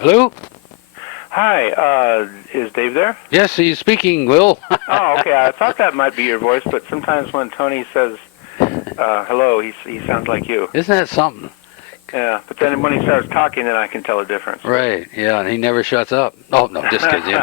Hello? Hi, is Dave there? Yes, he's speaking, Will. Oh, okay. I thought that might be your voice, but sometimes when Tony says hello, he sounds like you. Isn't that something? Yeah, but then when he starts talking, then I can tell a difference. Right, yeah, and he never shuts up. Oh, no, just kidding.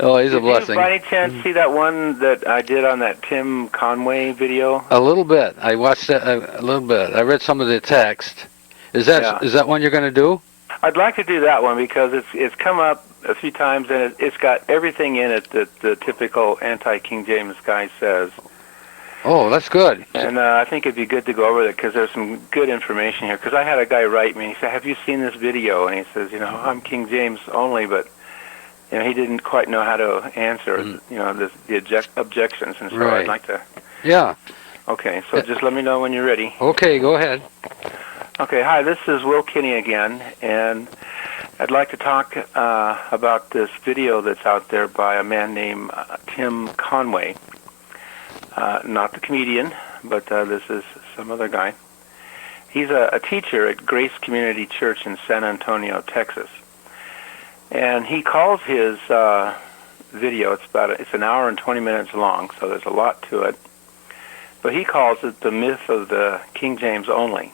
Oh, he's a blessing. Did you by any chance see that one that I did on that Tim Conway video? A little bit. I watched that a little bit. I read some of the text. Is that one you're going to do? I'd like to do that one because it's come up a few times, and it's got everything in it that the typical anti-King James guy says. Oh, that's good. And I think it'd be good to go over it because there's some good information here. Because I had a guy write me, and he said, have you seen this video? And he says, I'm King James only, but he didn't quite know how to answer, the objections. And so right. I'd like to... Yeah. Okay, so just let me know when you're ready. Okay, go ahead. Okay, hi, this is Will Kinney again, and I'd like to talk about this video that's out there by a man named Tim Conway. Not the comedian, but this is some other guy. He's a teacher at Grace Community Church in San Antonio, Texas. And he calls his video, it's an hour and 20 minutes long, so there's a lot to it. But he calls it The Myth of the King James Only.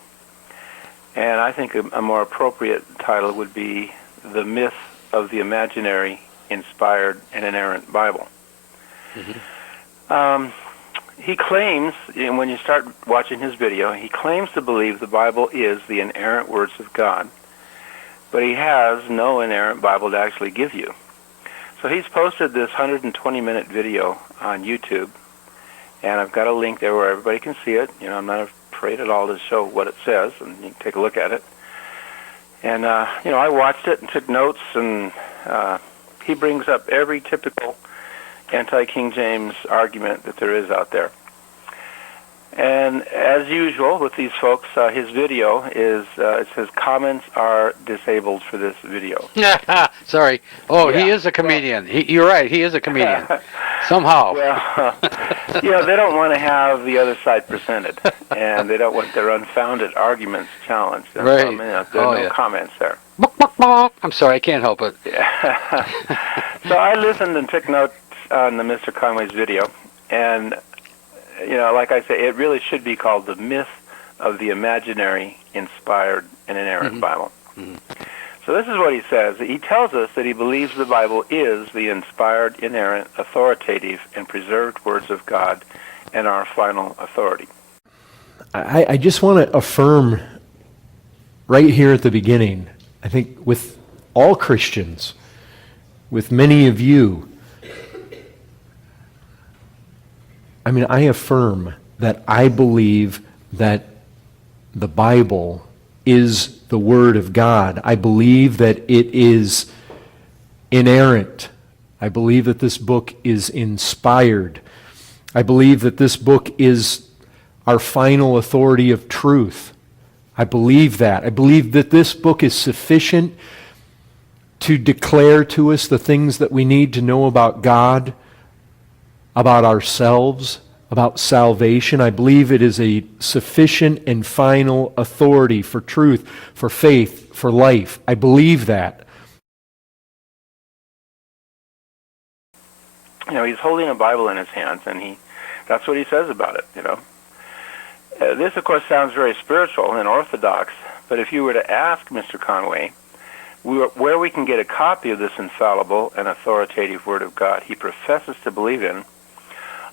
And I think a more appropriate title would be The Myth of the Imaginary, Inspired, and Inerrant Bible. Mm-hmm. He claims, and when you start watching his video, he claims to believe the Bible is the inerrant words of God, but he has no inerrant Bible to actually give you. So he's posted this 120-minute video on YouTube, and I've got a link there where everybody can see it. I'm not afraid at all to show what it says, and you can take a look at it. And, I watched it and took notes, and he brings up every typical anti-King James argument that there is out there. And as usual with these folks, his video is, it says, comments are disabled for this video. Sorry. Oh, yeah. He is a comedian. You're right, he is a comedian. Somehow. Well, they don't want to have the other side presented, and they don't want their unfounded arguments challenged. And right. There are no comments there. I'm sorry, I can't help it. Yeah. So I listened and took notes on the Mr. Conway's video, and like I say, it really should be called The Myth of the Imaginary, Inspired, and Inerrant Bible. Mm-hmm. So this is what he says. He tells us that he believes the Bible is the inspired, inerrant, authoritative, and preserved words of God and our final authority. I just want to affirm right here at the beginning, I think with all Christians, with many of you, I affirm that I believe that the Bible is the Word of God. I believe that it is inerrant. I believe that this book is inspired. I believe that this book is our final authority of truth. I believe that. I believe that this book is sufficient to declare to us the things that we need to know about God, about ourselves, about salvation. I believe it is a sufficient and final authority for truth, for faith, for life. I believe that. He's holding a Bible in his hands, and that's what he says about it, This, of course, sounds very spiritual and orthodox, but if you were to ask Mr. Conway where we can get a copy of this infallible and authoritative Word of God he professes to believe in,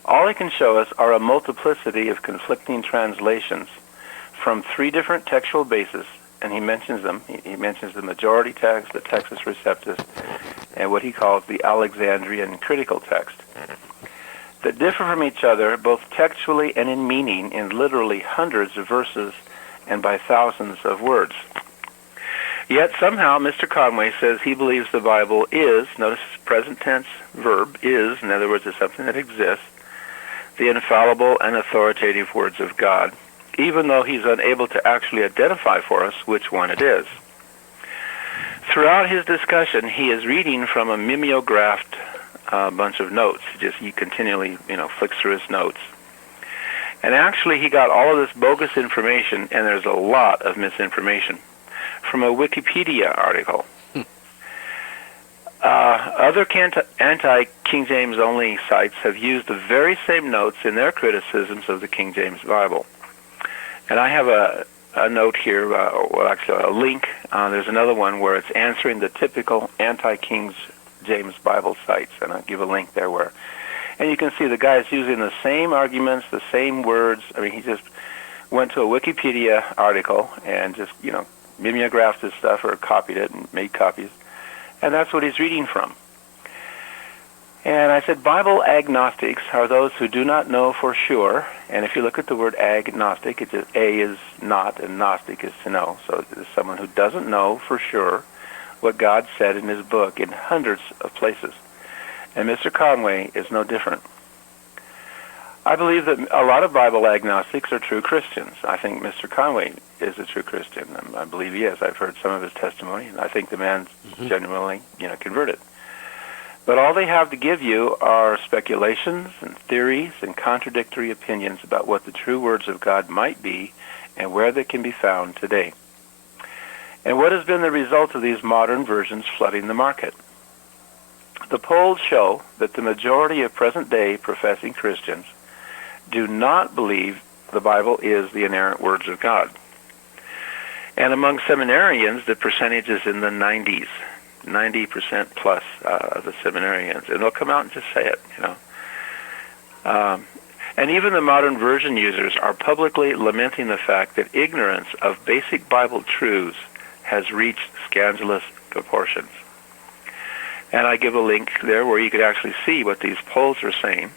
all he can show us are a multiplicity of conflicting translations from 3 different textual bases, and he mentions them. He mentions the majority text, the Textus Receptus, and what he calls the Alexandrian critical text, that differ from each other both textually and in meaning in literally hundreds of verses and by thousands of words. Yet somehow Mr. Conway says he believes the Bible is, notice present tense verb, is, in other words, it's something that exists, the infallible and authoritative words of God, even though he's unable to actually identify for us which one it is. Throughout his discussion, he is reading from a mimeographed bunch of notes. He continually, flicks through his notes. And actually, he got all of this bogus information, and there's a lot of misinformation, from a Wikipedia article. Other anti-King James only sites have used the very same notes in their criticisms of the King James Bible. And I have a note here, well, actually a link. There's another one where it's answering the typical anti-King James Bible sites, and I'll give a link there where. And you can see the guy's using the same arguments, the same words. I mean, he just went to a Wikipedia article and just, mimeographed his stuff or copied it and made copies. And that's what he's reading from. And I said, Bible agnostics are those who do not know for sure. And if you look at the word agnostic, it's just A is not and gnostic is to know. So it's someone who doesn't know for sure what God said in his book in hundreds of places. And Mr. Conway is no different. I believe that a lot of Bible agnostics are true Christians. I think Mr. Conway is a true Christian. I believe he is. I've heard some of his testimony, and I think the man's genuinely, converted. But all they have to give you are speculations and theories and contradictory opinions about what the true words of God might be and where they can be found today. And what has been the result of these modern versions flooding the market? The polls show that the majority of present-day professing Christians do not believe the Bible is the inerrant words of God. And among seminarians, the percentage is in the 90s, 90% plus of the seminarians. And they'll come out and just say it, And even the modern version users are publicly lamenting the fact that ignorance of basic Bible truths has reached scandalous proportions. And I give a link there where you could actually see what these polls are saying.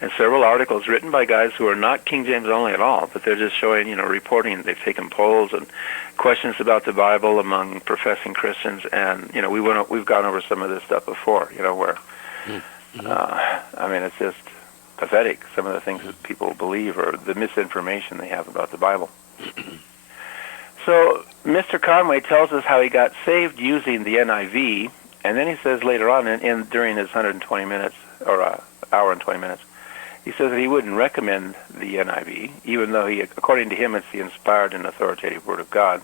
And several articles written by guys who are not King James only at all, but they're just showing, reporting. They've taken polls and questions about the Bible among professing Christians, and we've gone over some of this stuff before. Where it's just pathetic. Some of the things that people believe or the misinformation they have about the Bible. So Mr. Conway tells us how he got saved using the NIV, and then he says later on during his 120 minutes or hour and 20 minutes. He says that he wouldn't recommend the NIV, even though according to him, it's the inspired and authoritative Word of God.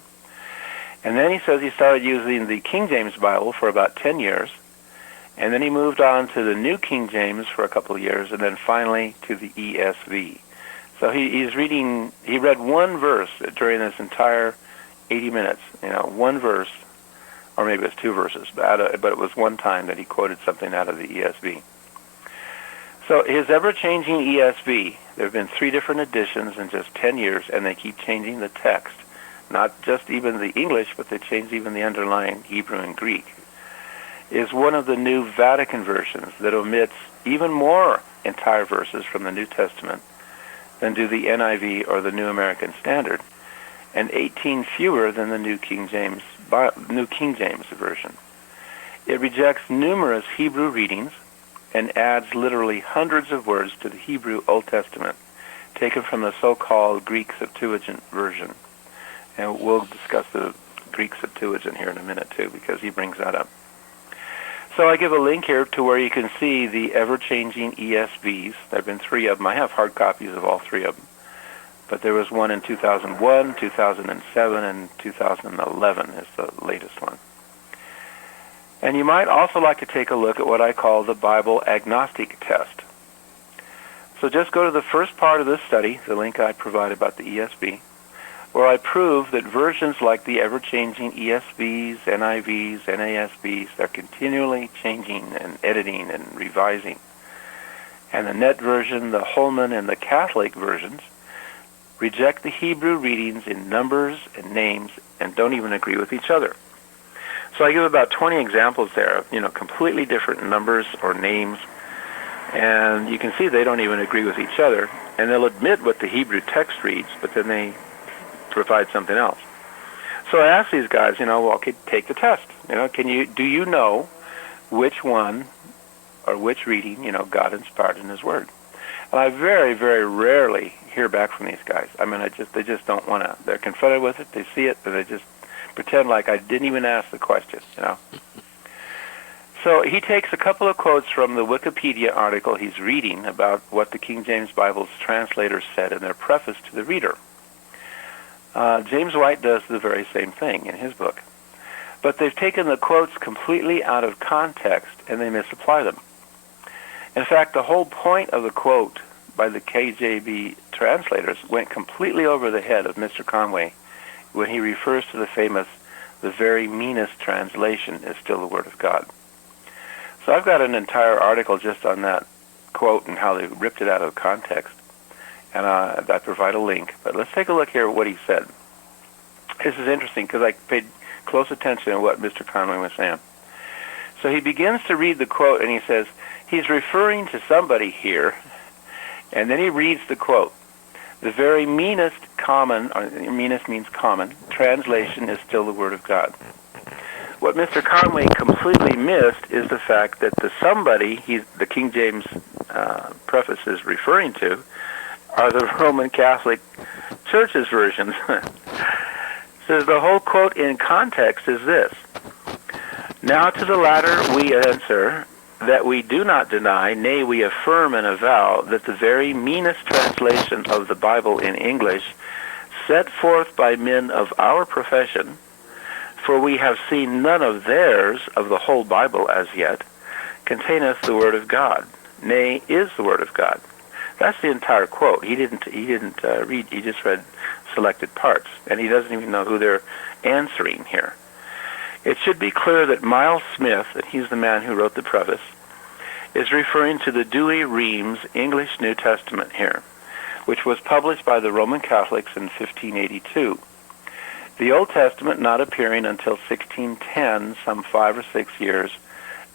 And then he says he started using the King James Bible for about 10 years, and then he moved on to the New King James for a couple of years, and then finally to the ESV. So he read one verse during this entire 80 minutes, one verse, or maybe it's two verses, but it was one time that he quoted something out of the ESV. So his ever-changing ESV, there have been 3 different editions in just 10 years, and they keep changing the text. Not just even the English, but they change even the underlying Hebrew and Greek, is one of the new Vatican versions that omits even more entire verses from the New Testament than do the NIV or the New American Standard, and 18 fewer than the New King James Version. It rejects numerous Hebrew readings and adds literally hundreds of words to the Hebrew Old Testament, taken from the so-called Greek Septuagint version. And we'll discuss the Greek Septuagint here in a minute, too, because he brings that up. So I give a link here to where you can see the ever-changing ESVs. There have been 3 of them. I have hard copies of all 3 of them. But there was one in 2001, 2007, and 2011 is the latest one. And you might also like to take a look at what I call the Bible agnostic test. So just go to the first part of this study, the link I provide about the ESV, where I prove that versions like the ever-changing ESVs, NIVs, NASBs, they're continually changing and editing and revising. And the Net version, the Holman, and the Catholic versions reject the Hebrew readings in numbers and names and don't even agree with each other. So I give about 20 examples there of, completely different numbers or names, and you can see they don't even agree with each other, and they'll admit what the Hebrew text reads, but then they provide something else. So I asked these guys, okay, take the test. Do you know which one or which reading, God inspired in His Word? And I very, very rarely hear back from these guys. They just don't want to. They're confronted with it, they see it, and they just pretend like I didn't even ask the question, So he takes a couple of quotes from the Wikipedia article he's reading about what the King James Bible's translators said in their preface to the reader. James White does the very same thing in his book. But they've taken the quotes completely out of context and they misapply them. In fact, the whole point of the quote by the KJB translators went completely over the head of Mr. Conway when he refers to the famous, "The very meanest translation is still the Word of God." So I've got an entire article just on that quote and how they ripped it out of context. And I provide a link. But let's take a look here at what he said. This is interesting because I paid close attention to what Mr. Conway was saying. So he begins to read the quote and he says, he's referring to somebody here, and then he reads the quote. "The very meanest common," or meanest means common, "translation is still the Word of God." What Mr. Conway completely missed is the fact that the somebody the King James preface is referring to are the Roman Catholic Church's versions. Says the whole quote in context is this: "Now to the latter we answer that we do not deny, nay, we affirm and avow that the very meanest translation of the Bible in English, set forth by men of our profession, for we have seen none of theirs of the whole Bible as yet, containeth the Word of God, nay, is the Word of God." That's the entire quote. He didn't read. He just read selected parts, and he doesn't even know who they're answering here. It should be clear that Miles Smith, and he's the man who wrote the preface, is referring to the Douay-Rheims English New Testament here, which was published by the Roman Catholics in 1582. The Old Testament not appearing until 1610, some 5 or 6 years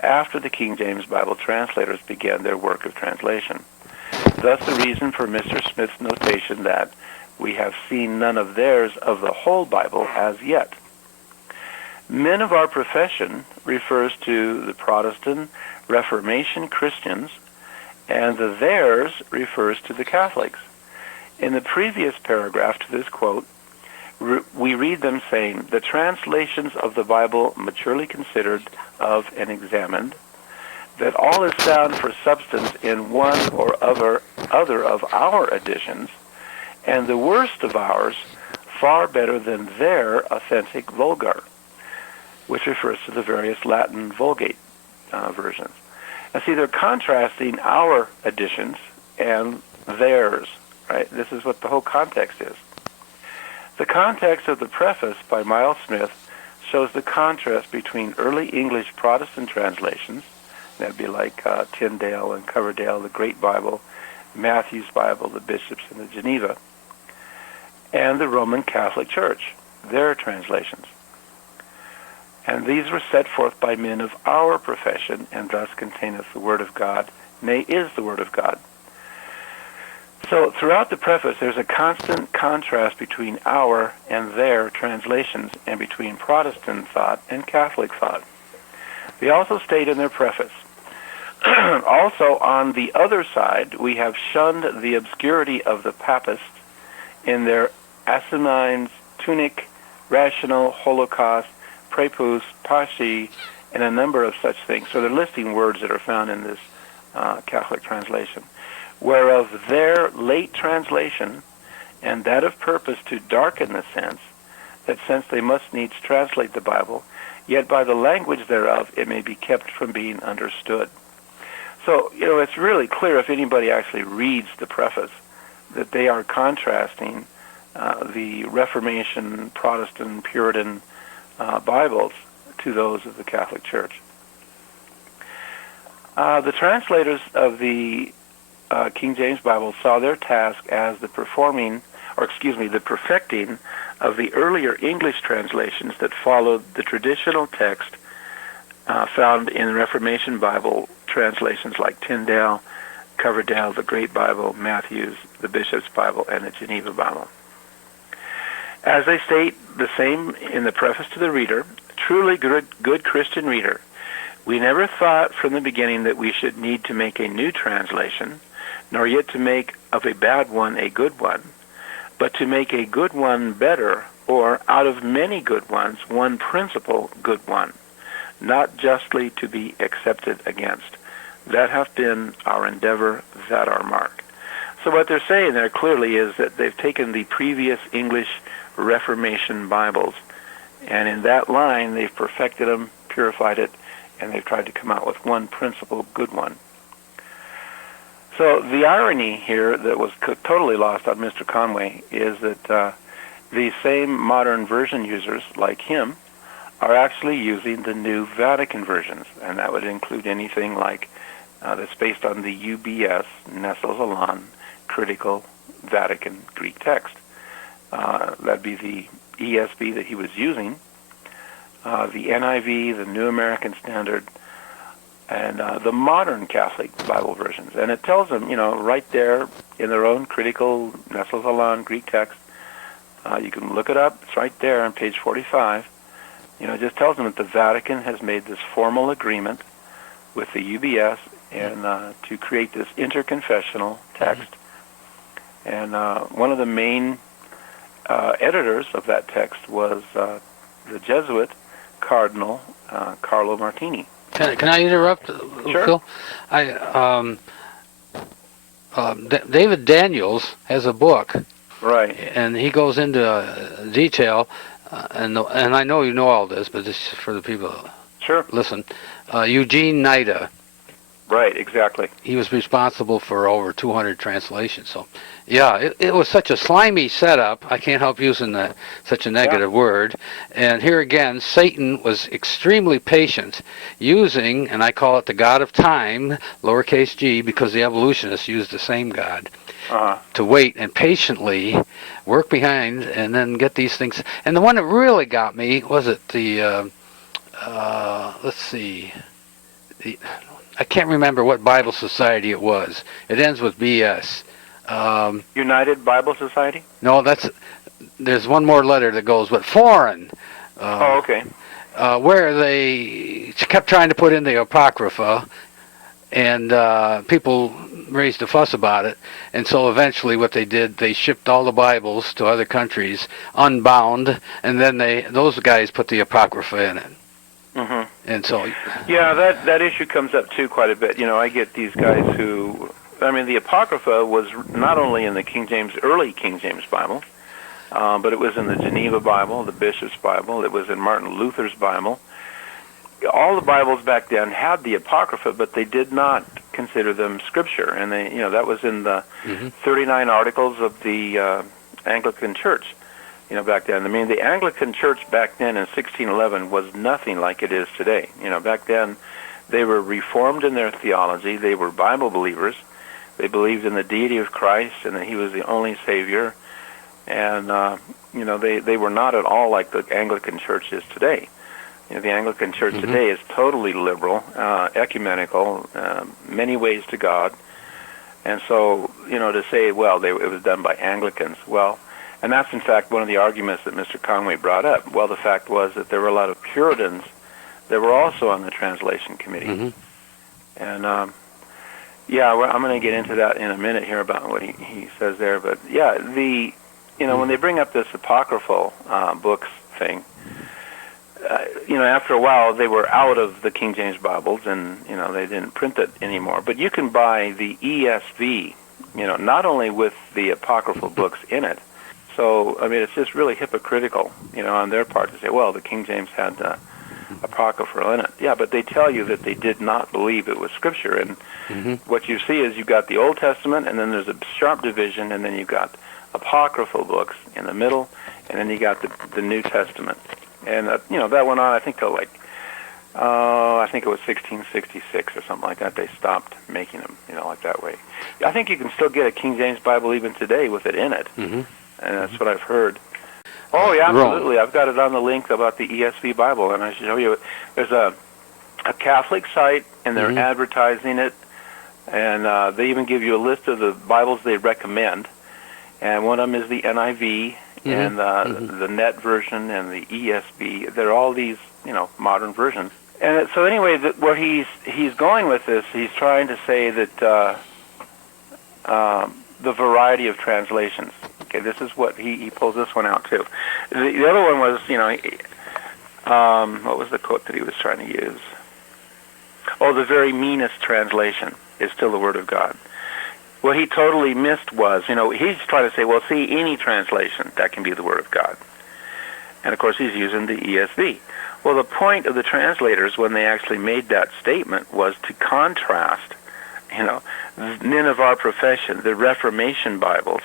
after the King James Bible translators began their work of translation. Thus the reason for Mr. Smith's notation that we have seen none of theirs of the whole Bible as yet. Men of our profession refers to the Protestant Reformation Christians, and the theirs refers to the Catholics. In the previous paragraph to this quote, we read them saying, "The translations of the Bible maturely considered of and examined, that all is sound for substance in one or other of our editions, and the worst of ours far better than their authentic Vulgate," which refers to the various Latin Vulgate versions. And see, they're contrasting our editions and theirs, right? This is what the whole context is. The context of the preface by Miles Smith shows the contrast between early English Protestant translations, that'd be like Tyndale and Coverdale, the Great Bible, Matthew's Bible, the Bishops, and the Geneva, and the Roman Catholic Church, their translations. And these were set forth by men of our profession, and thus containeth the Word of God, nay, is the Word of God. So throughout the preface, there's a constant contrast between our and their translations, and between Protestant thought and Catholic thought. They also state in their preface, "Also on the other side, we have shunned the obscurity of the Papists in their Assamines, Tunic, Rational, Holocaust, Prepus, Pashi, and a number of such things." So they're listing words that are found in this Catholic translation. "Whereof their late translation, and that of purpose to darken the sense, that since they must needs translate the Bible, yet by the language thereof it may be kept from being understood." So, it's really clear if anybody actually reads the preface that they are contrasting the Reformation, Protestant, Puritan Bibles to those of the Catholic Church. The translators of the King James Bible saw their task as the perfecting of the earlier English translations that followed the traditional text found in Reformation Bible translations like Tyndale, Coverdale, the Great Bible, Matthew's, the Bishop's Bible, and the Geneva Bible. As they state the same in the preface to the reader, "Truly good Christian reader, we never thought from the beginning that we should need to make a new translation, nor yet to make of a bad one a good one, but to make a good one better, or out of many good ones, one principal good one, not justly to be accepted against. That hath been our endeavor, that our mark. So what they're saying there clearly is that they've taken the previous English Reformation Bibles, and in that line they've perfected them, purified it, and they've tried to come out with one principal good one. So the irony here that was totally lost on Mr. Conway is that these same modern version users, like him, are actually using the new Vatican versions, and that would include anything like that's based on the UBS, Nestle Aland, Critical Vatican Greek Text. That'd be the ESV that he was using, the NIV, the New American Standard, and the modern Catholic Bible versions. And it tells them, right there in their own critical Nestle Aland Greek text, you can look it up, it's right there on page 45. It just tells them that the Vatican has made this formal agreement with the UBS and to create this interconfessional text. And one of the main editors of that text was the Jesuit Cardinal Carlo Martini. Can I interrupt, Sure. Phil? David Daniels has a book, Right. and he goes into detail, and I know you know all this, but this is for the people that Sure. listen. Eugene Nida, Right, exactly. he was responsible for over 200 translations. So, yeah, it was such a slimy setup. I can't help using such a negative word. And here again, Satan was extremely patient, using, and I call it the God of time, lowercase g, because the evolutionists used the same God, to wait and patiently work behind and then get these things. And the one that really got me was let's see, I can't remember what Bible Society it was. It ends with BS. United Bible Society? No, there's one more letter that goes with foreign. Okay. Where they kept trying to put in the Apocrypha, and people raised a fuss about it. And so eventually what they did, they shipped all the Bibles to other countries, unbound, and then those guys put the Apocrypha in it. Mm-hmm. And so, yeah, that issue comes up too quite a bit. I get these guys who, the Apocrypha was not only in the early King James Bible, but it was in the Geneva Bible, the Bishop's Bible. It was in Martin Luther's Bible. All the Bibles back then had the Apocrypha, but they did not consider them Scripture, and that was in the 39 Articles of the Anglican Church. Back then. The Anglican Church back then in 1611 was nothing like it is today. Back then they were reformed in their theology. They were Bible believers. They believed in the deity of Christ and that he was the only Savior. And, they were not at all like the Anglican Church is today. The Anglican Church today is totally liberal, ecumenical, many ways to God. And so, to say, well, it was done by Anglicans, and that's, in fact, one of the arguments that Mr. Conway brought up. Well, the fact was that there were a lot of Puritans that were also on the translation committee. And, I'm going to get into that in a minute here about what he says there. But, yeah, when they bring up this apocryphal books thing, after a while they were out of the King James Bibles and, they didn't print it anymore. But you can buy the ESV, not only with the apocryphal books in it. So, it's just really hypocritical, on their part to say, well, the King James had Apocrypha in it. Yeah, but they tell you that they did not believe it was Scripture. And what you see is you've got the Old Testament, and then there's a sharp division, and then you've got apocryphal books in the middle, and then you got the New Testament. And, that went on, I think, till I think it was 1666 or something like that. They stopped making them, like that way. I think you can still get a King James Bible even today with it in it. And that's what I've heard. Oh, yeah, absolutely. I've got it on the link about the ESV Bible, and I show you it. There's a Catholic site, and they're advertising it, and they even give you a list of the Bibles they recommend. And one of them is the NIV, and the net version, and the ESV. They're all these, modern versions. And so anyway, where he's going with this, he's trying to say that the variety of translations. Okay, this is what he pulls this one out too. The other one was, What was the quote that he was trying to use? Oh, the very meanest translation is still the Word of God. What he totally missed was, he's trying to say, well, see, any translation, that can be the Word of God. And, of course, he's using the ESV. Well, the point of the translators when they actually made that statement was to contrast, men of our profession, the Reformation Bibles,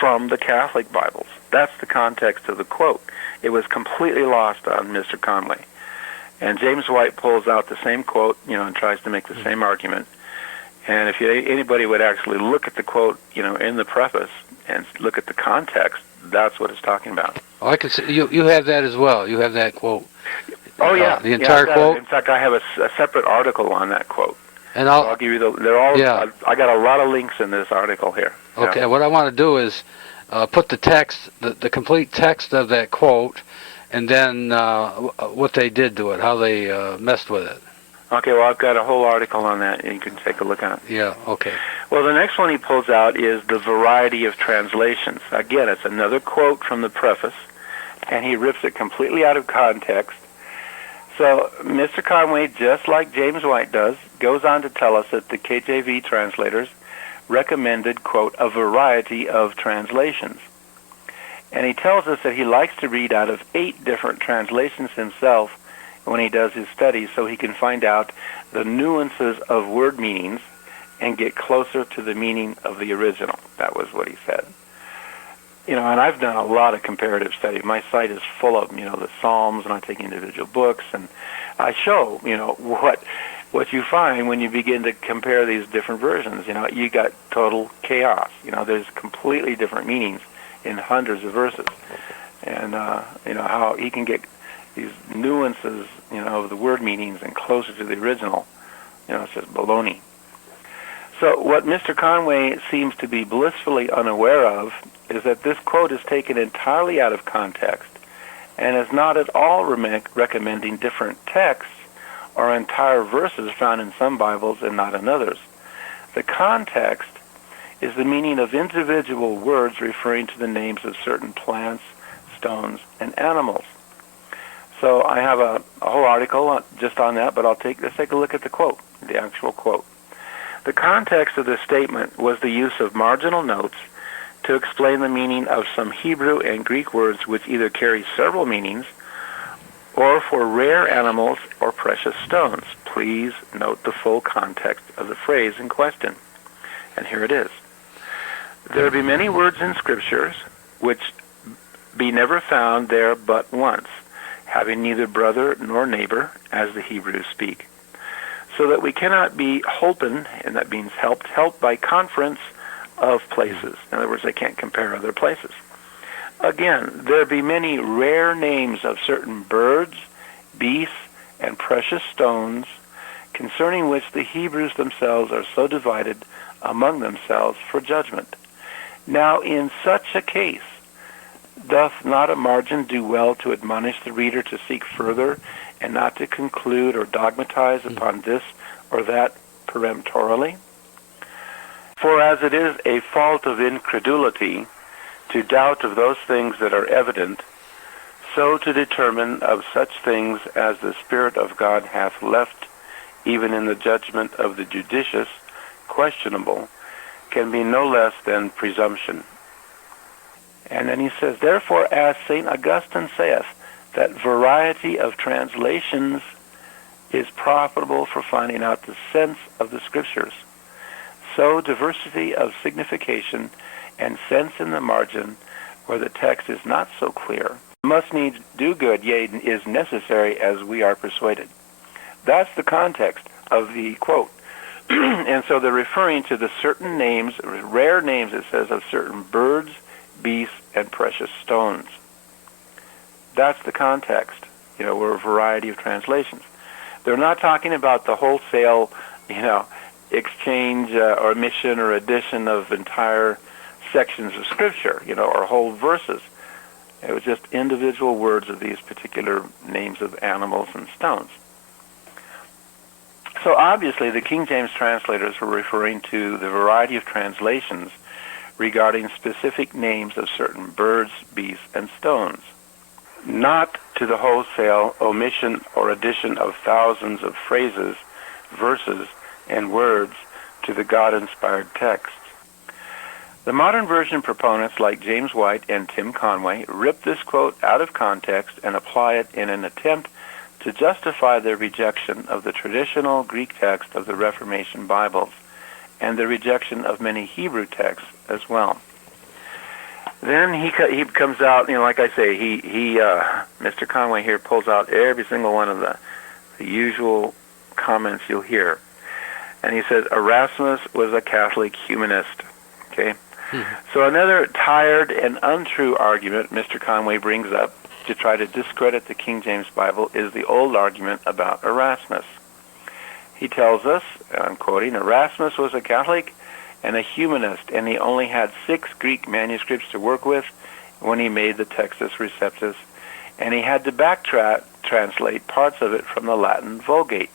from the Catholic Bibles. That's the context of the quote. It was completely lost on Mr. Conway. And James White pulls out the same quote, and tries to make the same argument. And if anybody would actually look at the quote, in the preface and look at the context, that's what it's talking about. Oh, I can see you have that as well. You have that quote. Oh yeah, the entire quote. In fact, I have a separate article on that quote. And I'll give you they're all. Yeah. I got a lot of links in this article here. Okay. Yeah. What I want to do is put the text, the complete text of that quote, and then what they did to it, how they messed with it. Okay. Well, I've got a whole article on that, and you can take a look at it. Yeah. Okay. Well, the next one he pulls out is the variety of translations. Again, it's another quote from the preface, and he rips it completely out of context. So Mr. Conway, just like James White does, goes on to tell us that the KJV translators recommended, quote, a variety of translations. And he tells us that he likes to read out of 8 different translations himself when he does his studies so he can find out the nuances of word meanings and get closer to the meaning of the original. That was what he said. And I've done a lot of comparative study. My site is full of, the Psalms, and I take individual books, and I show, what you find when you begin to compare these different versions. You got total chaos. There's completely different meanings in hundreds of verses. And, how he can get these nuances, of the word meanings and closer to the original, it's just baloney. So what Mr. Conway seems to be blissfully unaware of is that this quote is taken entirely out of context and is not at all recommending different texts or entire verses found in some Bibles and not in others. The context is the meaning of individual words referring to the names of certain plants, stones, and animals. So I have a whole article just on that, but let's take a look at the quote, the actual quote. The context of this statement was the use of marginal notes to explain the meaning of some Hebrew and Greek words which either carry several meanings or for rare animals or precious stones. Please note the full context of the phrase in question. And here it is. There be many words in Scriptures which be never found there but once, having neither brother nor neighbor, as the Hebrews speak. So that we cannot be holpen, and that means helped by conference of places. In other words, they can't compare other places. Again, there be many rare names of certain birds, beasts, and precious stones, concerning which the Hebrews themselves are so divided among themselves for judgment. Now, in such a case, doth not a margin do well to admonish the reader to seek further, and not to conclude or dogmatize upon this or that peremptorily? For as it is a fault of incredulity to doubt of those things that are evident, so to determine of such things as the Spirit of God hath left, even in the judgment of the judicious, questionable, can be no less than presumption. And then he says, therefore, as St. Augustine saith, that variety of translations is profitable for finding out the sense of the Scriptures. So diversity of signification and sense in the margin, where the text is not so clear, must needs do good, yea, is necessary, as we are persuaded. That's the context of the quote. And so they're referring to the certain names, rare names, it says, of certain birds, beasts, and precious stones. That's the context, we're a variety of translations. They're not talking about the wholesale, exchange or omission or addition of entire sections of Scripture, or whole verses. It was just individual words of these particular names of animals and stones. So obviously the King James translators were referring to the variety of translations regarding specific names of certain birds, beasts, and stones. not to the wholesale omission or addition of thousands of phrases, verses, and words to the God-inspired text. The modern version proponents like James White and Tim Conway rip this quote out of context and apply it in an attempt to justify their rejection of the traditional Greek text of the Reformation Bibles and the rejection of many Hebrew texts as well. Then he comes out, like I say, Mr. Conway here pulls out every single one of the usual comments you'll hear. And he says, Erasmus was a Catholic humanist. Okay? So another tired and untrue argument Mr. Conway brings up to try to discredit the King James Bible is the old argument about Erasmus. He tells us, and I'm quoting, Erasmus was a Catholic and a humanist, and he only had 6 Greek manuscripts to work with when he made the Textus Receptus, and he had to translate parts of it from the Latin Vulgate.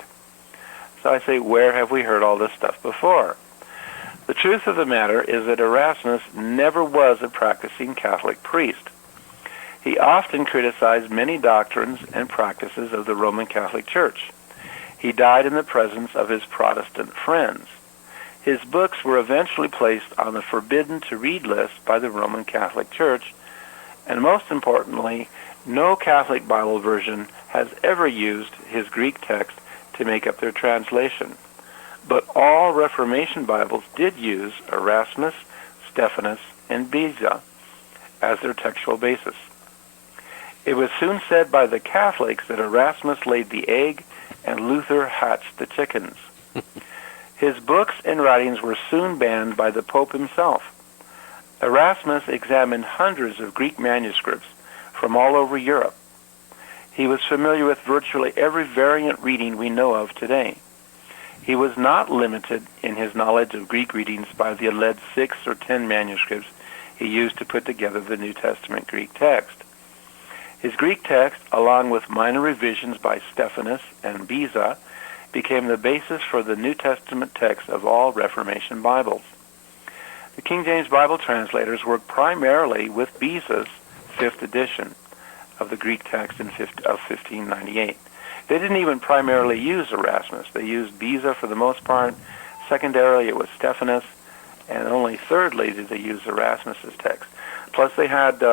So I say, where have we heard all this stuff before? The truth of the matter is that Erasmus never was a practicing Catholic priest. He often criticized many doctrines and practices of the Roman Catholic Church. He died in the presence of his Protestant friends. His books were eventually placed on the forbidden to read list by the Roman Catholic Church, and most importantly, no Catholic Bible version has ever used his Greek text to make up their translation. But all Reformation Bibles did use Erasmus, Stephanus, and Beza as their textual basis. It was soon said by the Catholics that Erasmus laid the egg and Luther hatched the chickens. His books and writings were soon banned by the Pope himself. Erasmus examined hundreds of Greek manuscripts from all over Europe. He was familiar with virtually every variant reading we know of today. He was not limited in his knowledge of Greek readings by the alleged 6 or 10 manuscripts he used to put together the New Testament Greek text. His Greek text, along with minor revisions by Stephanus and Beza, became the basis for the New Testament text of all Reformation Bibles. The King James Bible translators worked primarily with Beza's 5th edition of the Greek text of 1598. They didn't even primarily use Erasmus. They used Beza for the most part. Secondarily, it was Stephanus. And only thirdly did they use Erasmus's text. Plus, they had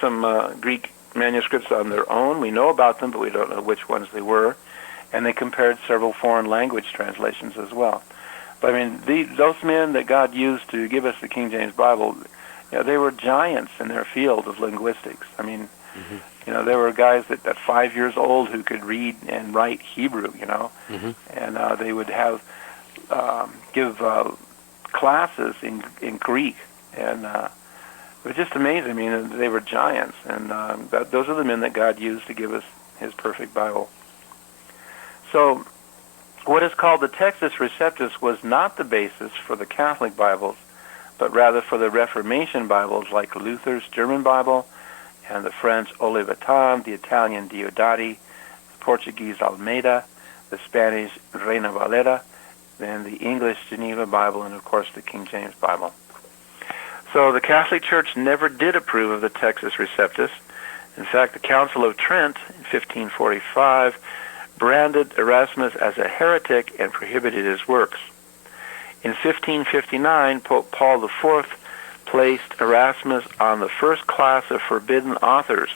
some Greek manuscripts on their own. We know about them, but we don't know which ones they were. And they compared several foreign language translations as well. But I mean, those men that God used to give us the King James Bible, they were giants in their field of linguistics. I mean, there were guys at 5 years old who could read and write Hebrew, and they would have give classes in Greek, and it was just amazing. I mean, they were giants, and those are the men that God used to give us His perfect Bible. So, what is called the Textus Receptus was not the basis for the Catholic Bibles, but rather for the Reformation Bibles like Luther's German Bible, and the French Olivetan, the Italian Diodati, the Portuguese Almeida, the Spanish Reina Valera, then the English Geneva Bible, and of course the King James Bible. So the Catholic Church never did approve of the Textus Receptus. In fact, the Council of Trent in 1545 branded Erasmus as a heretic and prohibited his works. In 1559, Pope Paul IV placed Erasmus on the first class of forbidden authors,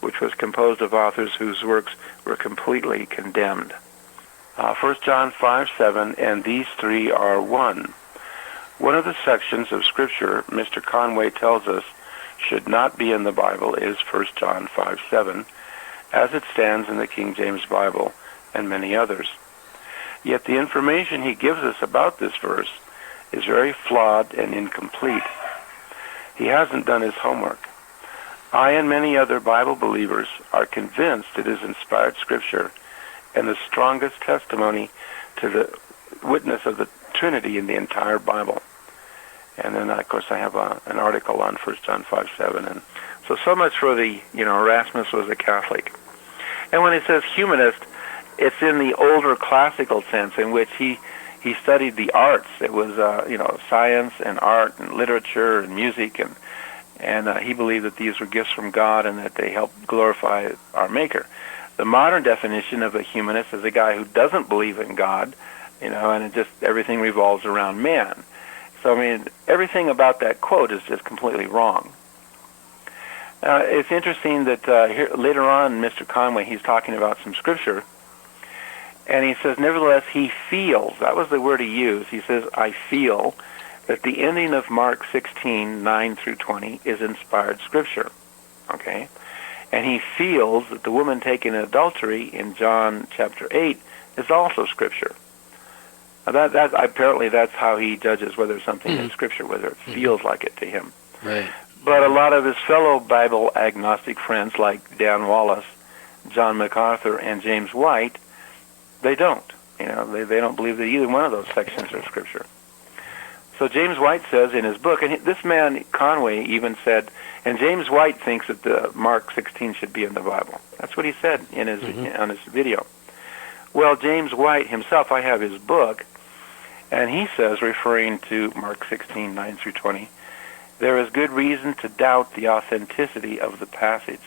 which was composed of authors whose works were completely condemned. 1 John 5:7, and these three are one. One of the sections of Scripture Mr. Conway tells us should not be in the Bible is 1 John 5:7, as it stands in the King James Bible and many others. Yet the information he gives us about this verse is very flawed and incomplete. He hasn't done his homework. I and many other Bible believers are convinced it is inspired Scripture and the strongest testimony to the witness of the Trinity in the entire Bible. And then, of course, I have an article on 1 John 5:7. And so much for the, Erasmus was a Catholic. And when it says humanist, it's in the older classical sense in which he studied the arts. It was, science and art and literature and music and And he believed that these were gifts from God and that they help glorify our Maker. The modern definition of a humanist is a guy who doesn't believe in God, and it just everything revolves around man. So, I mean, everything about that quote is just completely wrong. It's interesting that here, later on, Mr. Conway, he's talking about some scripture, and he says, nevertheless, he feels, that was the word he used, he says, I feel that the ending of Mark 16, 9 through 20 is inspired scripture, okay? And he feels that the woman taken in adultery in John chapter 8 is also scripture. Now apparently that's how he judges whether something is scripture, whether it feels like it to him. Right. But a lot of his fellow Bible agnostic friends like Dan Wallace, John MacArthur, and James White, they don't. They don't believe that either one of those sections are scripture. So James White says in his book, and this man Conway even said, and James White thinks that the Mark 16 should be in the Bible. That's what he said in his on his video. Well, James White himself, I have his book, and he says, referring to Mark 16, 9 through 20, there is good reason to doubt the authenticity of the passage.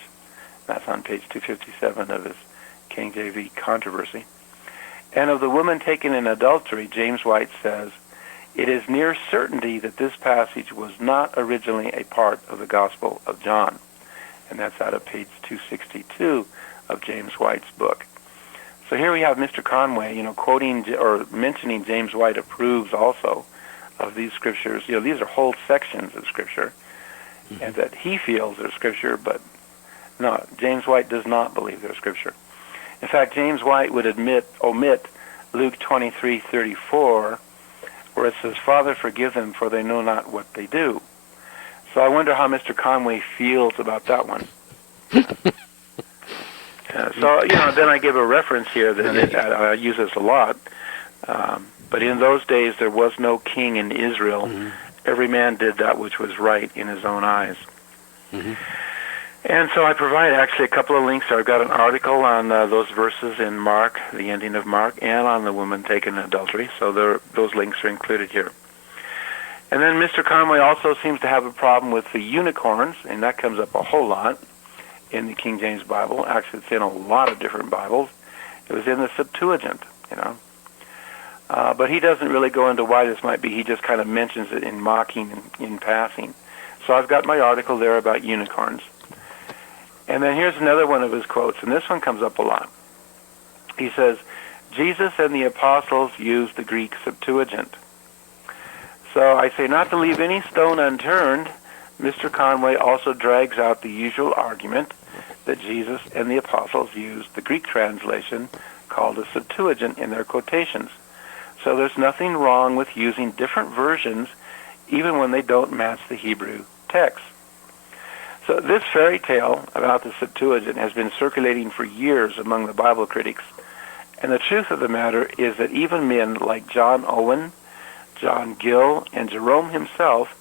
That's on page 257 of his King James Controversy. And of the woman taken in adultery, James White says, it is near certainty that this passage was not originally a part of the Gospel of John. And that's out of page 262 of James White's book. So here we have Mr. Conway, quoting or mentioning James White approves also of these scriptures. These are whole sections of scripture, and that he feels are scripture, but no, James White does not believe they're scripture. In fact, James White would omit Luke 23:34, where it says, Father, forgive them, for they know not what they do. So I wonder how Mr. Conway feels about that one. Then I give a reference here that I use this a lot. But in those days there was no king in Israel. Every man did that which was right in his own eyes. And so I provide actually a couple of links. I've got an article on those verses in Mark, the ending of Mark, and on the woman taken in adultery. So those links are included here. And then Mr. Conway also seems to have a problem with the unicorns, and that comes up a whole lot in the King James Bible. Actually, it's in a lot of different Bibles. It was in the Septuagint, But he doesn't really go into why this might be. He just kind of mentions it in mocking and in passing. So I've got my article there about unicorns. And then here's another one of his quotes, and this one comes up a lot. He says, Jesus and the apostles used the Greek Septuagint. So I say, not to leave any stone unturned, Mr. Conway also drags out the usual argument that Jesus and the apostles used the Greek translation called a Septuagint in their quotations. So there's nothing wrong with using different versions even when they don't match the Hebrew text. So this fairy tale about the Septuagint has been circulating for years among the Bible critics. And the truth of the matter is that even men like John Owen, John Gill, and Jerome himself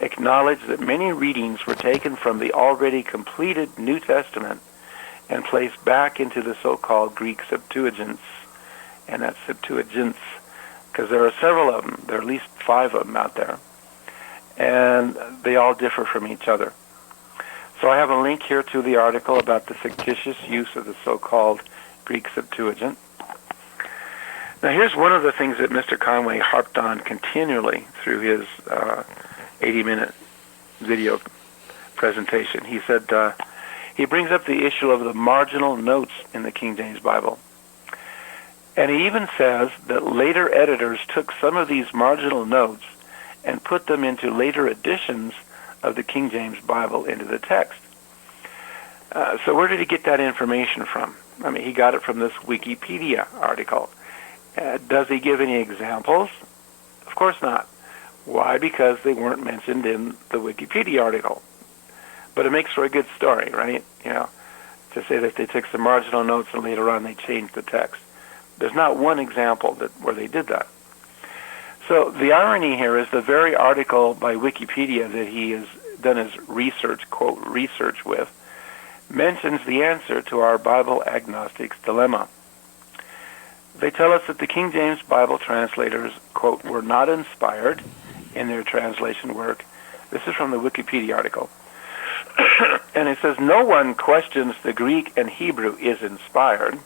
acknowledge that many readings were taken from the already completed New Testament and placed back into the so-called Greek Septuagints. And that's Septuagints, because there are several of them. There are at least 5 of them out there. And they all differ from each other. So I have a link here to the article about the fictitious use of the so-called Greek Septuagint. Now here's one of the things that Mr. Conway harped on continually through his 80-minute video presentation. He said he brings up the issue of the marginal notes in the King James Bible. And he even says that later editors took some of these marginal notes and put them into later editions of the King James Bible into the text. So where did he get that information from? I mean, he got it from this Wikipedia article. Does he give any examples? Of course not. Why? Because they weren't mentioned in the Wikipedia article. But it makes for a good story, right? To say that they took some marginal notes and later on they changed the text. There's not one example where they did that. So the irony here is the very article by Wikipedia that he has done his research, quote, research with, mentions the answer to our Bible agnostics dilemma. They tell us that the King James Bible translators, quote, were not inspired in their translation work. This is from the Wikipedia article. And it says, no one questions the Greek and Hebrew is inspired,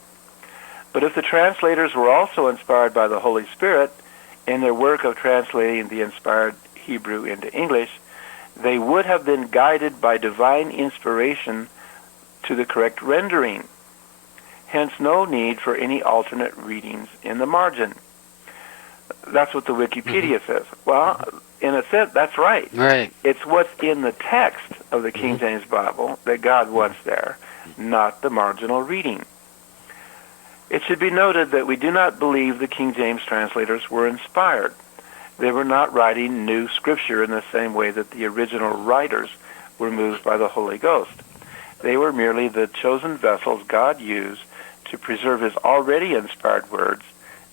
but if the translators were also inspired by the Holy Spirit in their work of translating the inspired Hebrew into English, they would have been guided by divine inspiration to the correct rendering. Hence, no need for any alternate readings in the margin. That's what the Wikipedia says. Well, in a sense, that's right. Right. It's what's in the text of the King James Bible that God wants there, not the marginal reading. It should be noted that we do not believe the King James translators were inspired. They were not writing new scripture in the same way that the original writers were moved by the Holy Ghost. They were merely the chosen vessels God used to preserve his already inspired words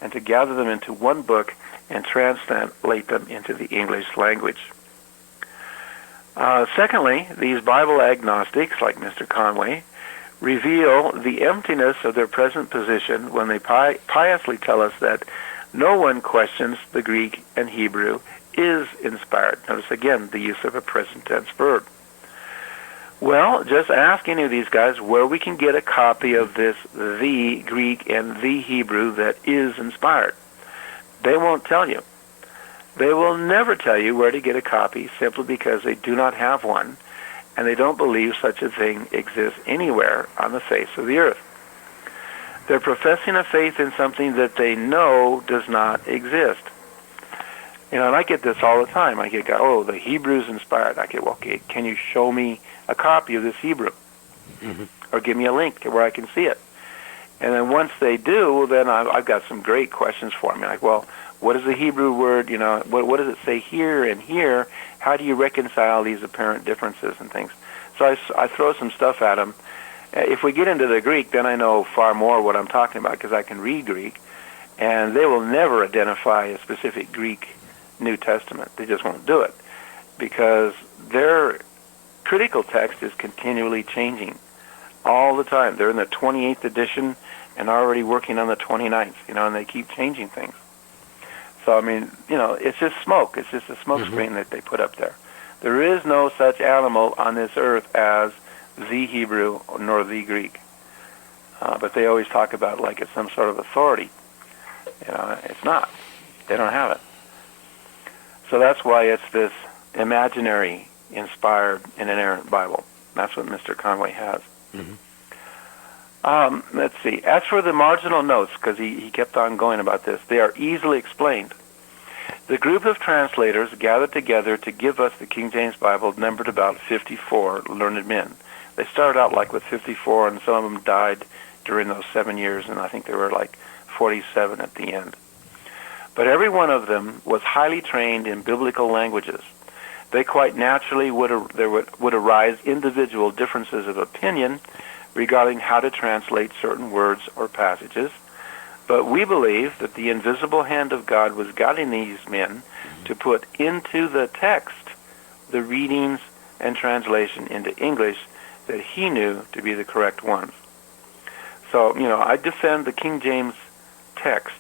and to gather them into one book and translate them into the English language. Secondly, these Bible agnostics, like Mr. Conway, reveal the emptiness of their present position when they piously tell us that no one questions the Greek and Hebrew is inspired. Notice again the use of a present tense verb. Well, just ask any of these guys where we can get a copy of this, the Greek and the Hebrew that is inspired. They won't tell you. They will never tell you where to get a copy simply because they do not have one, and they don't believe such a thing exists anywhere on the face of the earth. They're professing a faith in something that they know does not exist. You know, and I get this all the time. I get, oh, the Hebrew's inspired. I get, well, okay, can you show me a copy of this Hebrew? Or give me a link to where I can see it. And then once they do, then I've got some great questions for them. Like, well, what is the Hebrew word? You know, what does it say here and here? How do you reconcile these apparent differences and things? So I throw some stuff at them. If we get into the Greek, then I know far more what I'm talking about because I can read Greek. And they will never identify a specific Greek New Testament. They just won't do it because their critical text is continually changing all the time. They're in the 28th edition and already working on the 29th, you know, and they keep changing things. So, I mean, you know, it's just smoke. It's just a smoke screen that they put up there. There is no such animal on this earth as the Hebrew nor the Greek. But they always talk about it like it's some sort of authority. You know, it's not. They don't have it. So that's why it's this imaginary, inspired, and inerrant Bible. That's what Mr. Conway has. Let's see. As for the marginal notes, because he kept on going about this, they are easily explained. The group of translators gathered together to give us the King James Bible numbered about 54 learned men. They started out like with 54, and some of them died during those 7 years, and I think there were like 47 at the end. But every one of them was highly trained in biblical languages. They quite naturally would arise individual differences of opinion regarding how to translate certain words or passages, but we believe that the invisible hand of God was guiding these men to put into the text the readings and translation into English that he knew to be the correct ones. So, you know, I defend the King James text,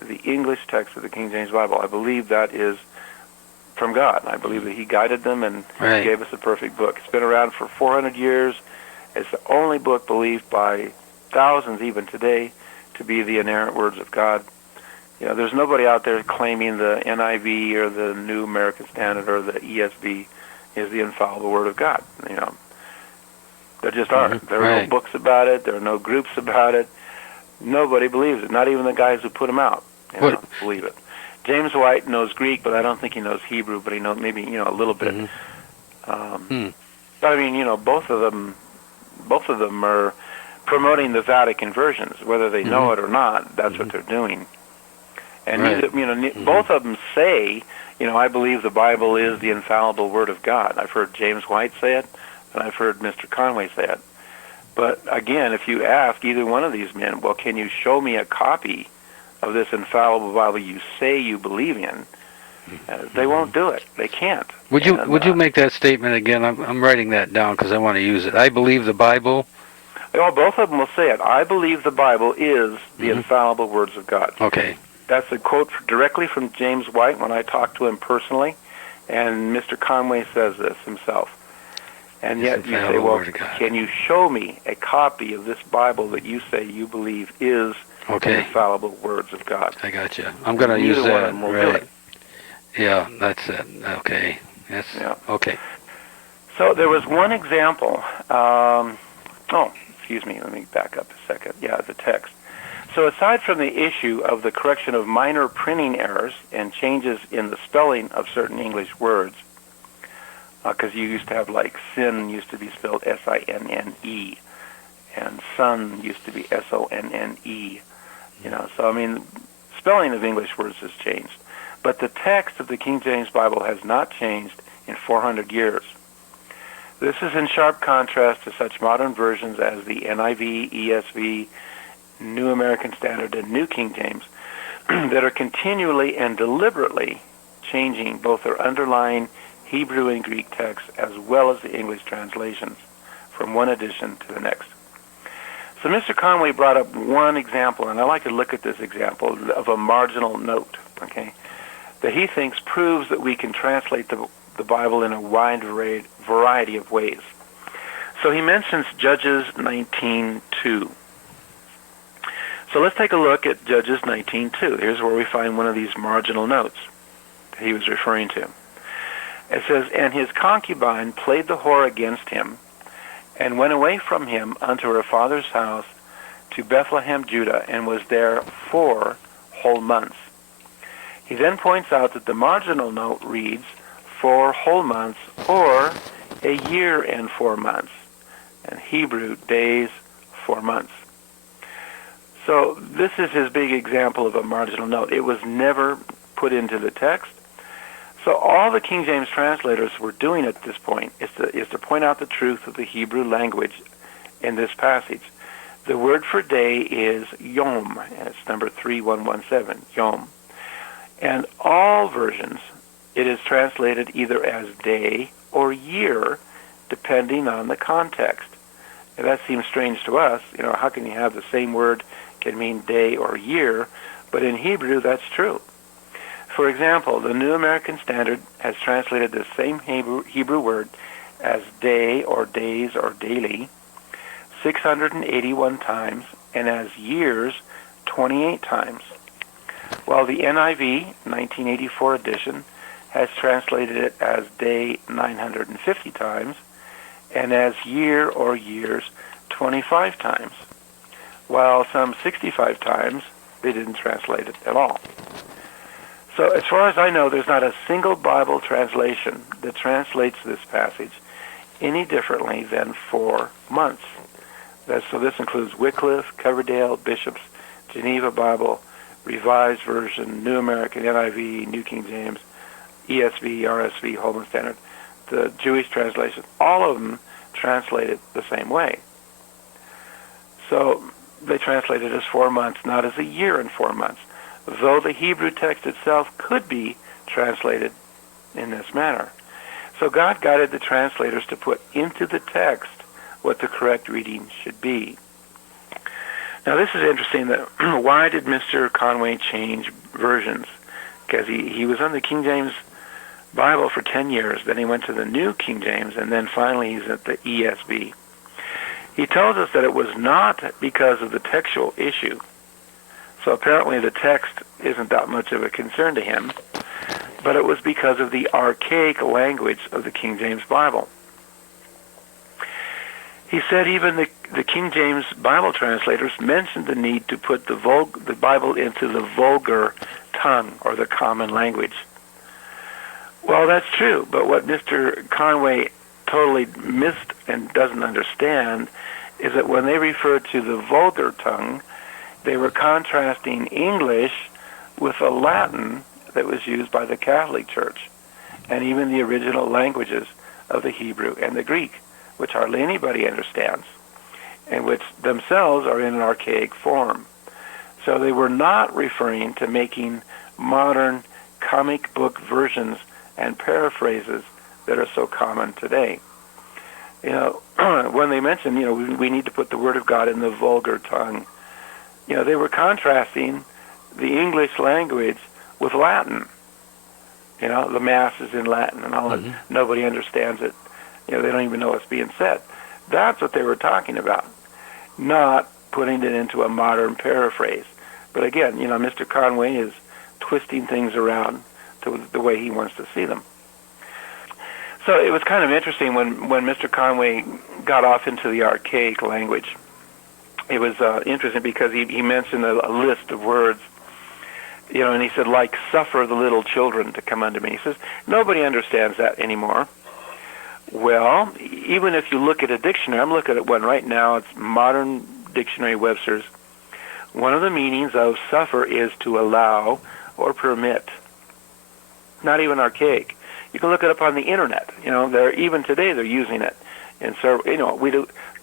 the English text of the King James Bible. I believe that is from God. I believe that he guided them and gave us a perfect book. It's been around for 400 years. It's the only book believed by thousands even today to be the inerrant words of God. You know, there's nobody out there claiming the NIV or the New American Standard or the ESV is the infallible word of God. You know, there just aren't. There are no books about it. There are no groups about it. Nobody believes it. Not even the guys who put them out, you know, believe it. James White knows Greek, but I don't think he knows Hebrew. But he knows maybe, you know, a little bit. But I mean, you know, both of them are promoting the Vatican versions, whether they know it or not. That's what they're doing. And neither, you know, both of them say, you know, I believe the Bible is the infallible Word of God. I've heard James White say it, and I've heard Mr. Conway say it. But again, if you ask either one of these men, well, can you show me a copy of this infallible Bible you say you believe in? They won't do it. They can't. Would you make that statement again? I'm writing that down because I want to use it. I believe the Bible. Well, both of them will say it. I believe the Bible is the infallible words of God. Okay. That's a quote directly from James White when I talked to him personally, and Mr. Conway says this himself. And It's yet the you say, infallible well, Word of God. can you show me a copy of this Bible that you say you believe is the Okay, infallible words of God? I got you. I'm going to use Neither one of that. them will do Right. it. Yeah, that's it. Okay. That's Yeah. okay. So there was one example. Excuse me. Let me back up a second. Yeah, the text. So aside from the issue of the correction of minor printing errors and changes in the spelling of certain English words, because you used to have, like, sin used to be spelled S-I-N-N-E, and son used to be S-O-N-N-E. So, I mean, spelling of English words has changed. But the text of the King James Bible has not changed in 400 years. This is in sharp contrast to such modern versions as the NIV, ESV, New American Standard, and New King James that are continually and deliberately changing both their underlying Hebrew and Greek texts as well as the English translations from one edition to the next. So Mr. Conway brought up one example, and I like to look at this example of a marginal note, okay, that he thinks proves that we can translate the Bible in a wide variety of ways. So he mentions Judges 19:2. So let's take a look at Judges 19:2. Here's where we find one of these marginal notes that he was referring to. It says, "And his concubine played the whore against him, and went away from him unto her father's house to Bethlehem, Judah, and was there 4 whole months." He then points out that the marginal note reads 4 whole months, or a year and 4 months, and Hebrew, days, 4 months. So this is his big example of a marginal note. It was never put into the text. So all the King James translators were doing at this point is to point out the truth of the Hebrew language in this passage. The word for day is yom. It's number 3117, yom. And all versions, it is translated either as day or year, depending on the context. And that seems strange to us. How can you have the same word can mean day or year? But in Hebrew, that's true. For example, the New American Standard has translated the same Hebrew word as day or days or daily 681 times, and as years 28 times, while the NIV 1984 edition has translated it as day 950 times, and as year or years 25 times, while some 65 times they didn't translate it at all. So as far as I know, there's not a single Bible translation that translates this passage any differently than 4 months. So this includes Wycliffe, Coverdale, Bishop's, Geneva Bible, Revised Version, New American, NIV, New King James, ESV, RSV, Holman Standard, the Jewish translation. All of them translate it the same way. So they translate it as 4 months, not as a year and 4 months, though the Hebrew text itself could be translated in this manner. So God guided the translators to put into the text what the correct reading should be. Now this is interesting. That why did Mr. Conway change versions? Because he was on the King James Bible for 10 years, then he went to the New King James, and then finally he's at the ESV. He tells us that it was not because of the textual issue. So apparently the text isn't that much of a concern to him, but it was because of the archaic language of the King James Bible. He said even the King James Bible translators mentioned the need to put the Bible into the vulgar tongue, or the common language. Well, that's true, but what Mr. Conway totally missed and doesn't understand is that when they referred to the vulgar tongue, they were contrasting English with the Latin that was used by the Catholic Church, and even the original languages of the Hebrew and the Greek, which hardly anybody understands, and which themselves are in an archaic form. So they were not referring to making modern comic book versions and paraphrases that are so common today. When they mentioned, we need to put the Word of God in the vulgar tongue, they were contrasting the English language with Latin. The Mass is in Latin and all that. Nobody understands it. They don't even know what's being said. That's what they were talking about, not putting it into a modern paraphrase. But again, Mr. Conway is twisting things around to the way he wants to see them. So it was kind of interesting when Mr. Conway got off into the archaic language. It was interesting because he mentioned a list of words, and he said, like, suffer the little children to come unto me. He says, nobody understands that anymore. Well, even if you look at a dictionary, I'm looking at one right now, it's Modern Dictionary Webster's. One of the meanings of suffer is to allow or permit. Not even archaic. You can look it up on the internet. Even today they're using it. And so, we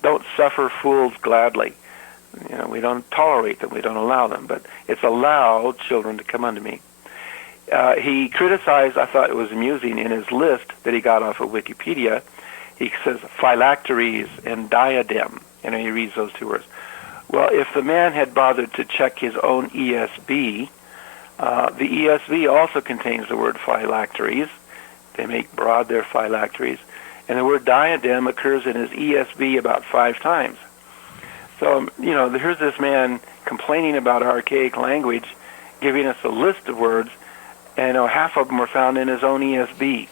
don't suffer fools gladly. We don't tolerate them. We don't allow them. But it's allow children to come unto me. He criticized, I thought it was amusing, in his list that he got off of Wikipedia, he says phylacteries and diadem. He reads those two words. Well, if the man had bothered to check his own ESV, the ESV also contains the word phylacteries. They make broad their phylacteries. And the word diadem occurs in his ESV about 5 times. So, here's this man complaining about archaic language, giving us a list of words, and half of them were found in his own ESV,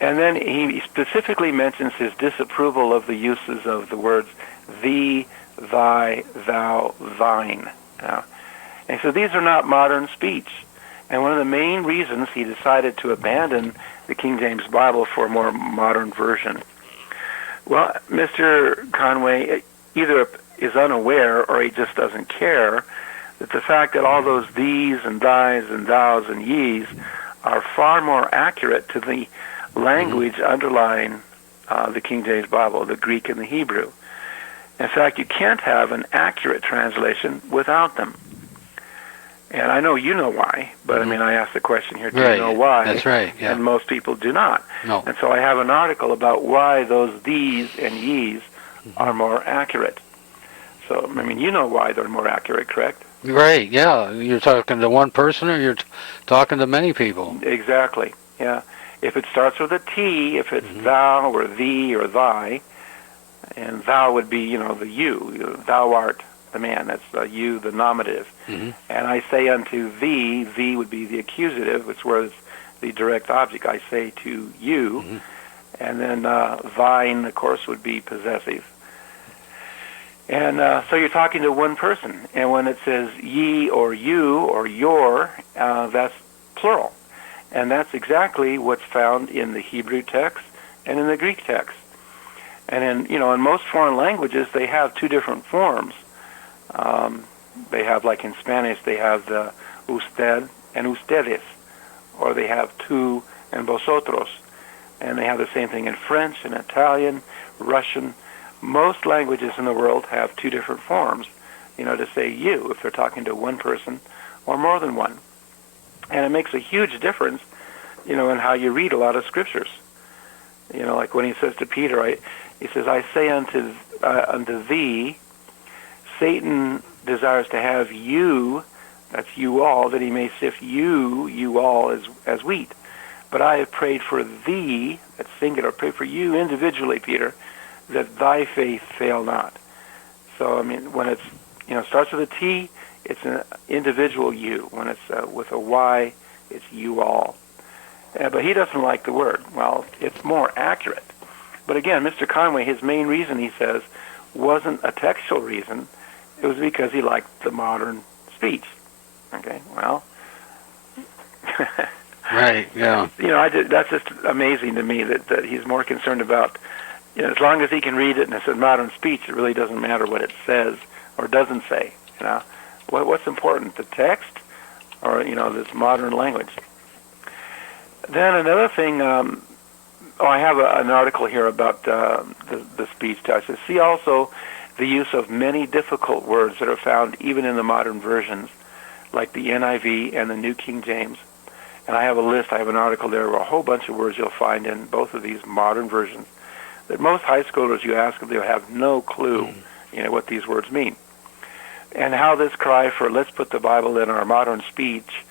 And then he specifically mentions his disapproval of the uses of the words thee, thy, thou, thine. And so these are not modern speech. And one of the main reasons he decided to abandon the King James Bible for a more modern version. Well, Mr. Conway either is unaware or he just doesn't care that the fact that all those these and thys and thous and ye's are far more accurate to the language underlying the King James Bible, the Greek and the Hebrew. In fact, you can't have an accurate translation without them. And I know you know why, but I asked the question here, do you know why? That's right, yeah. And most people do not. No. And so I have an article about why those these and ye's are more accurate. So, you know why they're more accurate, correct? Right, yeah. You're talking to one person or you're talking to many people. Exactly, yeah. If it starts with a T, if it's thou or thee or thy, and thou would be, the you, thou art the man, that's the you, the nominative. And I say unto thee, thee would be the accusative, which was the direct object. I say to you, and then thine, of course, would be possessive. And so you're talking to one person, and when it says ye or you or your, that's plural. And that's exactly what's found in the Hebrew text and in the Greek text. And in most foreign languages, they have 2 different forms. They have, like in Spanish, they have the usted and ustedes, or they have tú and vosotros. And they have the same thing in French and Italian, Russian. Most languages in the world have 2 different forms, to say you, if they're talking to one person or more than one. And it makes a huge difference, in how you read a lot of scriptures. Like when he says to Peter, he says, I say unto thee, Satan desires to have you, that's you all, that he may sift you all as wheat. But I have prayed for thee, that's singular, pray for you individually, Peter, that thy faith fail not. So, when it's, starts with a T, it's an individual you. When it's with a Y, it's you all. But he doesn't like the word. Well, it's more accurate. But again, Mr. Conway, his main reason, he says, wasn't a textual reason. It was because he liked the modern speech. Okay, well. Right, yeah. That's just amazing to me that he's more concerned about, as long as he can read it and it's in modern speech, it really doesn't matter what it says or doesn't say. What's important, the text or, this modern language? Then another thing, I have an article here about the speech test. See also the use of many difficult words that are found even in the modern versions, like the NIV and the New King James. And I have a list, I have an article there of a whole bunch of words you'll find in both of these modern versions that most high schoolers, you ask them, they'll have no clue, what these words mean. And how this cry for let's put the Bible in our modern speech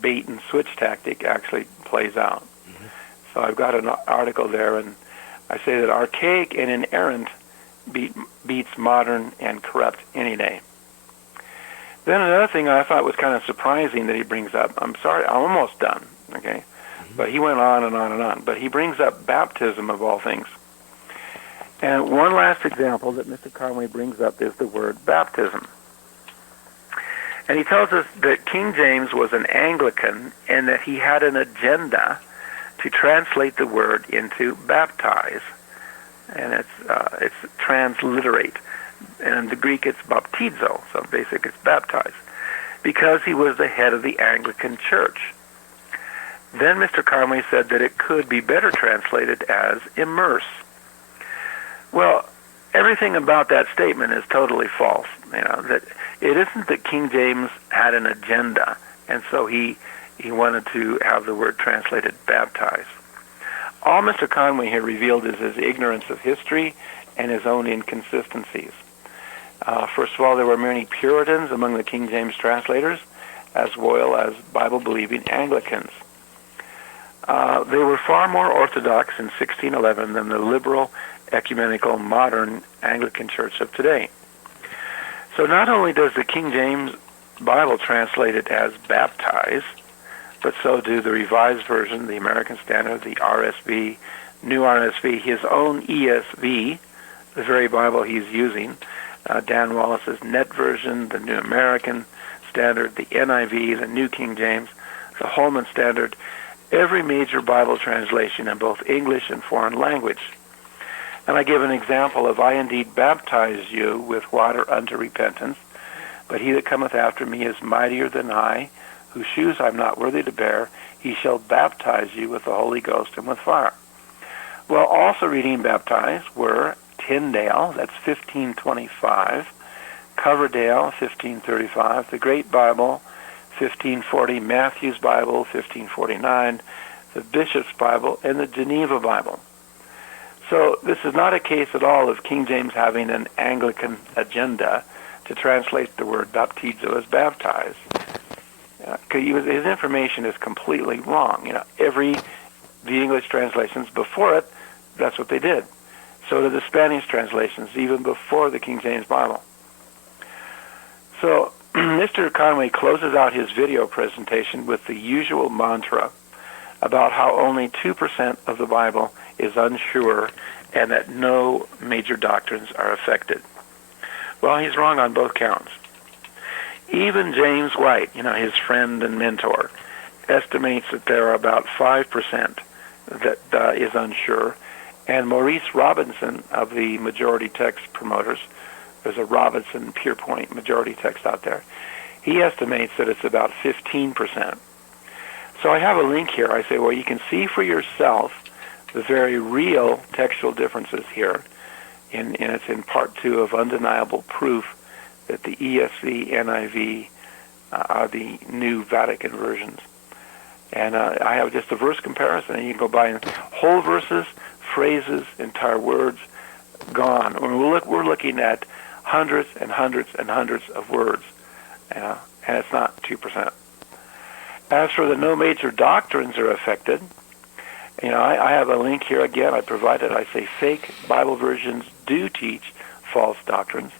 bait and switch tactic actually plays out. So I've got an article there, and I say that archaic and inerrant beats modern and corrupt any day. Then another thing I thought was kind of surprising that he brings up, I'm sorry, I'm almost done, okay? But he went on and on and on. But he brings up baptism of all things. And one last example that Mr. Conway brings up is the word baptism. And he tells us that King James was an Anglican and that he had an agenda to translate the word into baptize. And it's transliterate. And in the Greek it's baptizo, so basically it's baptize, because he was the head of the Anglican Church. Then Mr. Conway said that it could be better translated as immerse. Well, everything about that statement is totally false. That it isn't that King James had an agenda, and so he wanted to have the word translated baptize. All Mr. Conway here revealed is his ignorance of history and his own inconsistencies. First of all, there were many Puritans among the King James translators, as well as Bible-believing Anglicans. They were far more orthodox in 1611 than the liberal, ecumenical, modern Anglican Church of today. So not only does the King James Bible translate it as baptize, but so do the Revised Version, the American Standard, the RSV, New RSV, his own ESV, the very Bible he's using, Dan Wallace's Net Version, the New American Standard, the NIV, the New King James, the Holman Standard, every major Bible translation in both English and foreign language. And I give an example of, I indeed baptize you with water unto repentance, but he that cometh after me is mightier than I, whose shoes I'm not worthy to bear. He shall baptize you with the Holy Ghost and with fire. Well, also reading baptize were Tyndale, that's 1525, Coverdale, 1535, the Great Bible, 1540, Matthew's Bible, 1549, the Bishop's Bible, and the Geneva Bible. So this is not a case at all of King James having an Anglican agenda to translate the word baptizo as baptize. His information is completely wrong. The English translations before it, that's what they did. So did the Spanish translations, even before the King James Bible. So Mr. Conway closes out his video presentation with the usual mantra about how only 2% of the Bible is unsure and that no major doctrines are affected. Well, he's wrong on both counts. Even James White, his friend and mentor, estimates that there are about 5% that is unsure. And Maurice Robinson of the Majority Text promoters, there's a Robinson Pierpoint Majority Text out there, he estimates that it's about 15%. So I have a link here. I say, well, you can see for yourself the very real textual differences here. And it's in part 2 of Undeniable Proof that the ESV, NIV are the new Vatican versions. And I have just a verse comparison, and you can go by and whole verses, phrases, entire words, gone. We're looking at hundreds and hundreds and hundreds of words, and it's not 2%. As for the no major doctrines are affected, I have a link here again. I provided. I say fake Bible versions do teach false doctrines,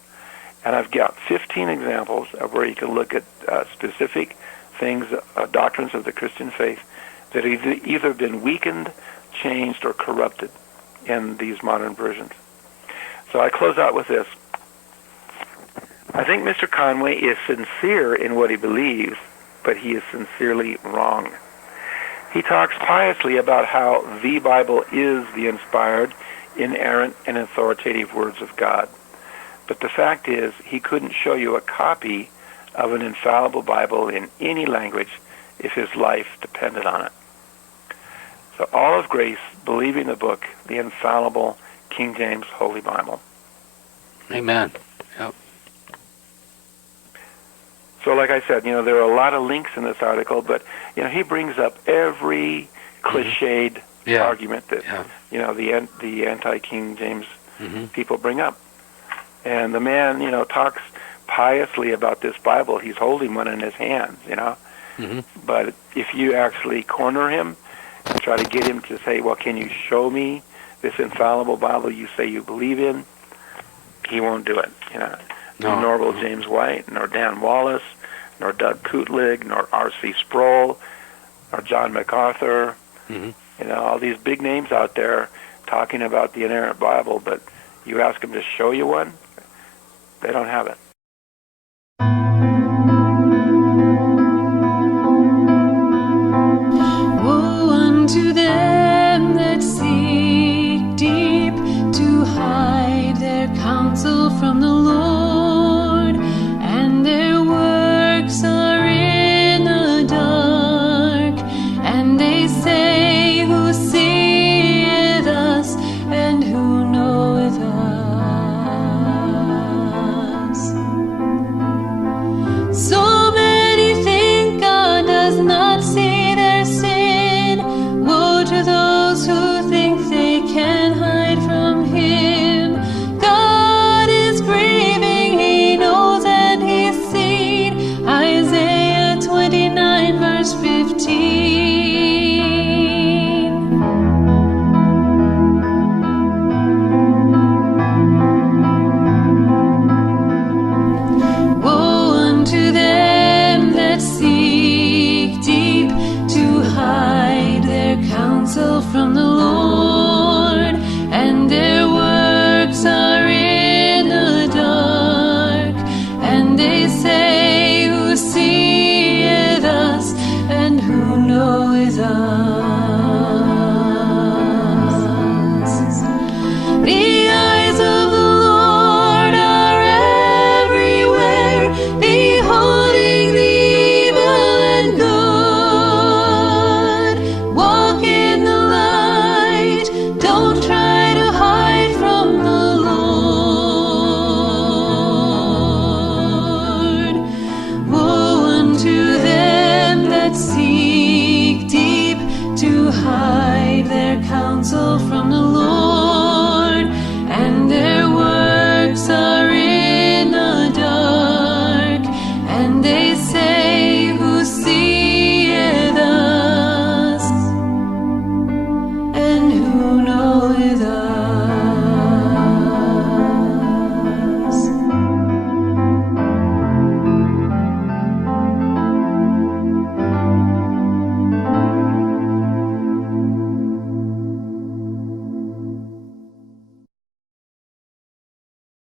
and I've got 15 examples of where you can look at specific things, doctrines of the Christian faith that have either been weakened, changed, or corrupted in these modern versions. So I close out with this. I think Mr. Conway is sincere in what he believes, but he is sincerely wrong. He talks piously about how the Bible is the inspired, inerrant, and authoritative words of God. But the fact is, he couldn't show you a copy of an infallible Bible in any language if his life depended on it. So all of grace, believing the book, the infallible King James Holy Bible. Amen. Yep. So like I said, there are a lot of links in this article, but, he brings up every cliched argument that, the anti-King James people bring up. And the man, talks piously about this Bible. He's holding one in his hands, But if you actually corner him try to get him to say, well, can you show me this infallible Bible you say you believe in? He won't do it. Nor will James White, nor Dan Wallace, nor Doug Kutlig, nor R.C. Sproul, nor John MacArthur. All these big names out there talking about the inerrant Bible, but you ask them to show you one, they don't have it.